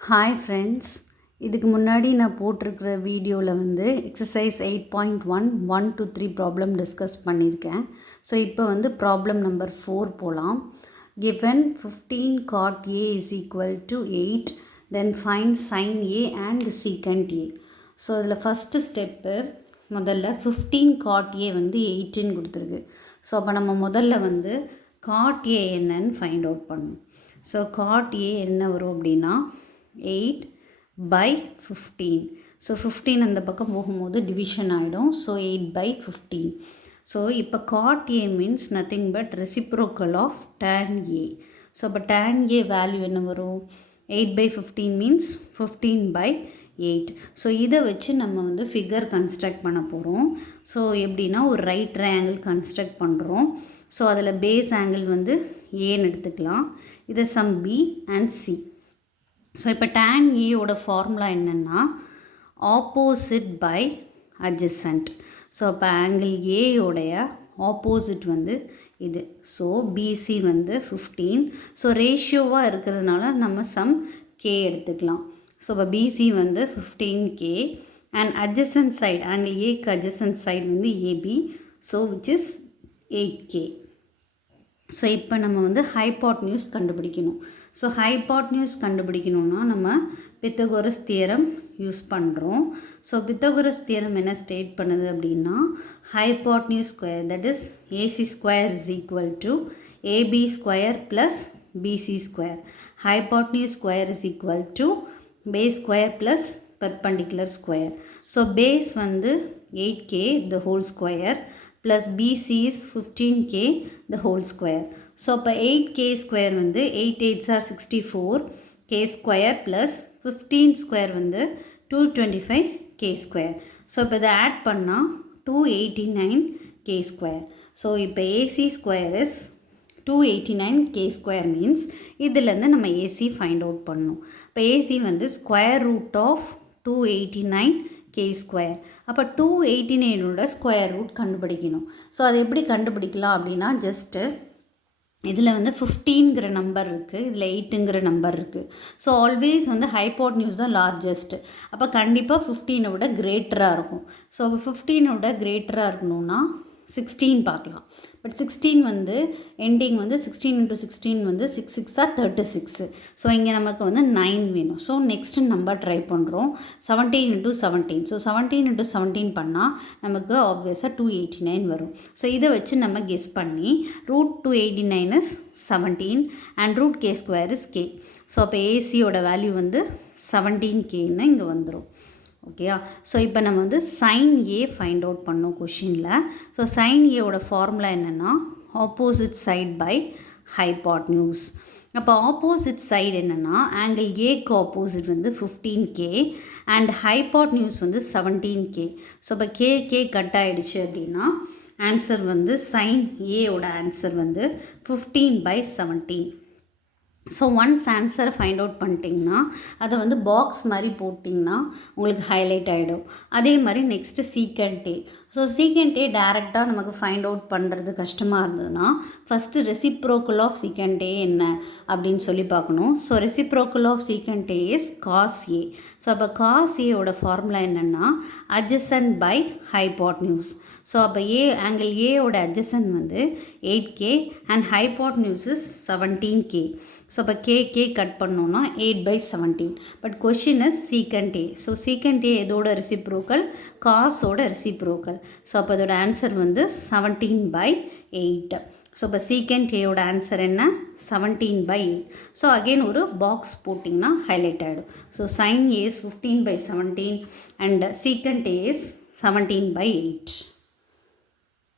Hi friends, இதுக்கு முன்னாடி நான் போட்டிருக்கிற வீடியோவில் வந்து எக்ஸசைஸ் 8.1 1 to 3 ப்ராப்ளம் டிஸ்கஸ் பண்ணியிருக்கேன். ஸோ இப்போ வந்து ப்ராப்ளம் நம்பர் 4 போகலாம். given 15 cot A is equal to 8, then find sin A and secant A. So அதில் ஃபஸ்ட்டு ஸ்டெப்பு முதல்ல 15 cot A வந்து 8ன்னு கொடுத்துருக்கு. ஸோ அப்போ நம்ம முதல்ல வந்து cot A என்னன்னு ஃபைண்ட் அவுட் பண்ணணும். ஸோ cot A என்ன வரும் அப்படின்னா 8 by 15. ஸோ 15 அந்த பக்கம் போகும்போது டிவிஷன் ஆகிடும். So 8 by 15. ஸோ இப்போ cot A means nothing but reciprocal of tan A. So அப்போ tan A வேல்யூ என்ன வரும்? 8 by 15 means 15 by 8. ஸோ இதை வச்சு நம்ம வந்து ஃபிகர் கன்ஸ்ட்ரக்ட் பண்ண போகிறோம். ஸோ எப்படின்னா ஒரு ரைட் ட்ரையாங்கிள் கன்ஸ்ட்ரக்ட் பண்ணுறோம். ஸோ அதில் பேஸ் ஆங்கிள் வந்து ஏன்னு எடுத்துக்கலாம். இதை some B and C. So இப்போ tan ஏயோட ஃபார்முலா என்னென்னா ஆப்போசிட் பை அட்ஜசன்ட். ஸோ அப்போ ஆங்கிள் ஏயோடைய ஆப்போசிட் வந்து இது. ஸோ பிசி வந்து 15. ஸோ ரேஷியோவாக இருக்கிறதுனால நம்ம சம் கே எடுத்துக்கலாம். ஸோ இப்போ பிசி வந்து 15K and adjacent side angle ஏக்கு அட்ஜசன்ட் சைடு வந்து AB. So which is 8K. So இப்போ நம்ம வந்து ஹைபாட்னியூஸ் கண்டுபிடிக்கணும். ஸோ ஹைபாட்னியூஸ் கண்டுபிடிக்கணும்னா நம்ம பித்தகோரஸ் தியரம் யூஸ் பண்ணுறோம். ஸோ பித்தகோரஸ் தியரம் என்ன ஸ்டேட் பண்ணுது அப்படின்னா hypotenuse square that is AC square is equal to AB square plus BC square. Hypotenuse square is equal to base square plus perpendicular square. So base வந்து 8K the whole square plus BC is 15K the whole square. So அப்போ 8K square வந்து 8 8s are 64 K square plus 15 square வந்து 225K square. So இப்போ இதை add பண்ணால் 289K square. So இப்போ AC square is 289K square means இதிலேருந்து நம்ம AC find out பண்ணணும். இப்போ AC வந்து square root of 289K square. அப்போ 289ஓட ஸ்கொயர் ரூட் கண்டுபிடிக்கணும். ஸோ அது எப்படி கண்டுபிடிக்கலாம் அப்படின்னா ஜஸ்ட்டு இதில் வந்து 15ங்கிற நம்பர் இருக்குது, இதில் 8ங்கிற நம்பர் இருக்குது. ஸோ ஆல்வேஸ் வந்து ஹைபாட்னியூஸ் தான் லார்ஜஸ்ட்டு. அப்போ கண்டிப்பாக 15ஓட கிரேட்டராக இருக்கும். ஸோ அப்போ 15ஓட கிரேட்டராக இருக்கணும்னா 16 பார்க்கலாம். பட் 16 வந்து எண்டிங் வந்து 16 into 16 வந்து 6 6 36. ஸோ இங்கே நமக்கு வந்து 9 வேணும். ஸோ நெக்ஸ்ட்டு நம்பர் ட்ரை பண்ணுறோம் 17 into 17. ஸோ 17 into 17 பண்ணால் நமக்கு ஆப்வியஸாக 289 வரும். ஸோ இதை வச்சு நம்ம கெஸ் பண்ணி root 289 is 17 and root K square is K. So அப்போ ஏசியோட வேல்யூ வந்து 17Kன்னு இங்கே வந்துடும். ஓகேயா? ஸோ இப்போ நம்ம வந்து சைன் ஏ ஃபைண்ட் அவுட் பண்ணோம் கொஷினில். ஸோ சைன் ஏவோட ஃபார்முலா என்னென்னா ஆப்போசிட் சைட் பை ஹைபாட்னியூஸ். அப்போ ஆப்போசிட் சைடு என்னென்னா ஆங்கிள் ஏக்கு ஆப்போசிட் வந்து 15K அண்ட் ஹைபாட்னியூஸ் வந்து 17K. ஸோ இப்போ கே கட் ஆகிடுச்சு அப்படின்னா ஆன்சர் வந்து சைன் ஏவோட ஆன்சர் வந்து 15/17. ஸோ ஒன்ஸ் ஆன்சரை ஃபைண்ட் அவுட் பண்ணிட்டிங்கன்னா அதை வந்து பாக்ஸ் மாதிரி போட்டிங்கன்னா உங்களுக்கு ஹைலைட் ஆகிடும். அதே மாதிரி next secant A. So secant A டேரெக்டாக நமக்கு ஃபைண்ட் அவுட் பண்ணுறது கஷ்டமாக இருந்ததுன்னா first reciprocal of secant A என்ன அப்படின்னு சொல்லி பார்க்கணும். So reciprocal of secant A is cos A. So அப்போ காஸ் ஏயோட ஃபார்முலா என்னென்னா அட்ஜசன்ட் பை ஹைபாட்னியூஸ். ஸோ அப்போ ஆங்கிள் ஏயோட அட்ஜசன்ட் வந்து 8K and hypotenuse is 17K. So அப்போ கே கட் பண்ணோன்னா 8/17. But question is secant A. So secant A எதோட reciprocal? காஸோட reciprocal. So அப்போ அதோட ஆன்சர் வந்து 17/8. ஸோ இப்போ சீக்கண்ட் ஏயோட ஆன்சர் என்ன? 17/8. ஸோ அகெயின் ஒரு பாக்ஸ் போட்டிங்கன்னா ஹைலைட் ஆகிடும். So sine A is 15/17 and secant A is 17/8.